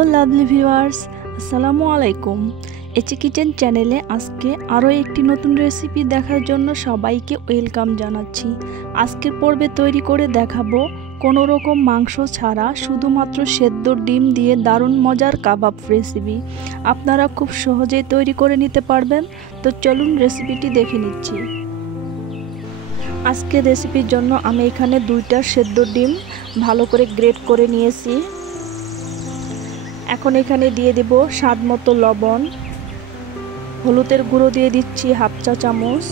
Hello lovely viewers, আসসালামু আলাইকুম। এচি কিচেন চ্যানেলে আজকে আরও একটি নতুন রেসিপি দেখার জন্য সবাইকে ওয়েলকাম জানাচ্ছি। আজকের পর্বে তৈরি করে দেখাবো কোনো রকম মাংস ছাড়া শুধুমাত্র সেদ্ধ ডিম দিয়ে দারুণ মজার কাবাব রেসিপি। আপনারা খুব সহজেই তৈরি করে নিতে পারবেন। তো চলুন রেসিপিটি দেখে নিচ্ছি। আজকের রেসিপির জন্য আমি এখানে 2টা সেদ্ধ ডিম ভালো করে গ্রেট করে নিয়েছি। এখন এখানে দিয়ে দেব স্বাদ মতো লবণ, হলুদের গুঁড়ো দিয়ে দিচ্ছি হাফ চা চামচ,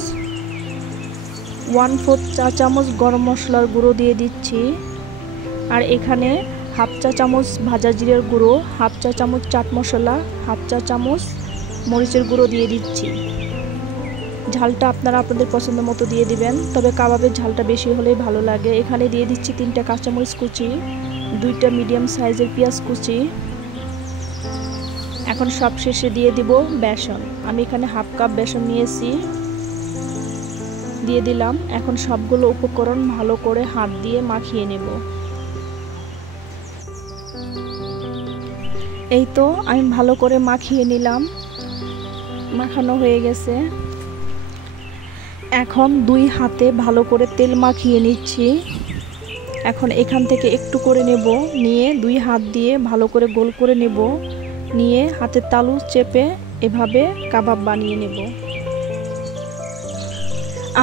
1/4 চা চামচ গরম মশলার গুঁড়ো দিয়ে দিচ্ছি, আর এখানে হাফ চা চামচ ভাজা জিরের গুঁড়ো, হাফ চা চামচ চাট মশলা, হাফ চা চামচ মরিচের গুঁড়ো দিয়ে দিচ্ছি। ঝালটা আপনারা আপনাদের পছন্দ মতো দিয়ে দিবেন, তবে কাবাবের ঝালটা বেশি হলেই ভালো লাগে। এখানে দিয়ে দিচ্ছি 3টা কাঁচামরিচ কুচি, 2টা মিডিয়াম সাইজের পেঁয়াজ কুচি। এখন সব শেষে দিয়ে দিব বেসন। আমি এখানে হাফ কাপ বেসন নিয়েছি, দিয়ে দিলাম। এখন সবগুলো উপকরণ ভালো করে হাত দিয়ে মাখিয়ে নেব। এই তো আমি ভালো করে মাখিয়ে নিলাম, মাখানো হয়ে গেছে। এখন 2 হাতে ভালো করে তেল মাখিয়ে নিচ্ছি। এখন এখান থেকে একটু করে নেব, নিয়ে 2 হাত দিয়ে ভালো করে গোল করে নেব, নিয়ে হাতের তালু চেপে এভাবে কাবাব বানিয়ে নেব।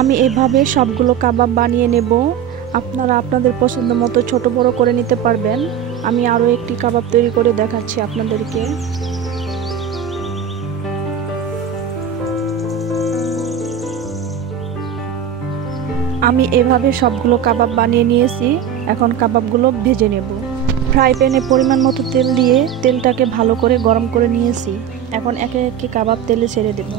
আমি এভাবে সবগুলো কাবাব বানিয়ে নেব। আপনারা আপনাদের পছন্দ মতো ছোট বড় করে নিতে পারবেন। আমি আরও একটি কাবাব তৈরি করে দেখাচ্ছি আপনাদেরকে। আমি এভাবে সবগুলো কাবাব বানিয়ে নিয়েছি। এখন কাবাবগুলো ভেজে নেব। ফ্রাই প্যানে পরিমাণ মতো তেল দিয়ে তেলটাকে ভালো করে গরম করে নিয়েছি। এখন একে একে কাবাব তেলে ছেড়ে দেব।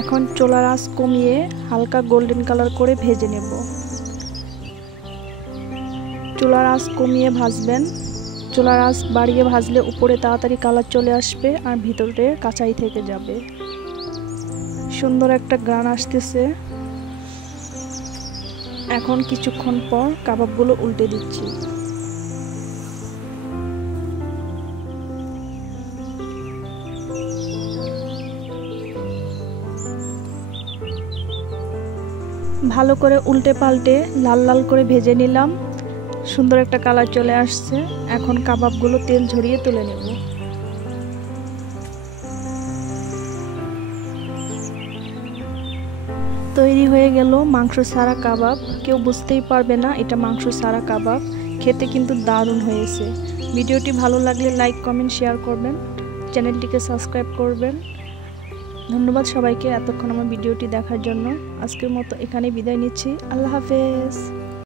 এখন চুলার আঁচ কমিয়ে হালকা গোল্ডেন কালার করে ভেজে নেব। চুলার আঁচ কমিয়ে ভাজবেন। চুলার আঁচ বাড়িয়ে ভাজলে উপরে তাড়াতাড়ি কালার চলে আসবে আর ভিতরে কাঁচাই থেকে যাবে। সুন্দর একটা গ্রান আসতেছে। এখন কিছুক্ষণ পর কাবাবগুলো উল্টে দিচ্ছি। ভালো করে উল্টে পাল্টে লাল লাল করে ভেজে নিলাম। সুন্দর একটা কালার চলে আসছে। এখন কাবাবগুলো তেল ঝরিয়ে তুলে নেব। তৈরি হয়ে গেল মাংস ছাড়া কাবাব। কেউ বুঝতেই পারবে না এটা মাংস ছাড়া কাবাব। খেতে কিন্তু দারুণ হয়েছে। ভিডিওটি ভালো লাগলে লাইক কমেন্ট শেয়ার করবেন, চ্যানেলটিকে সাবস্ক্রাইব করবেন। ধন্যবাদ সবাইকে এতক্ষণ আমার ভিডিওটি দেখার জন্য। আজকের মতো এখানে বিদায় নিচ্ছি। আল্লাহ হাফেজ।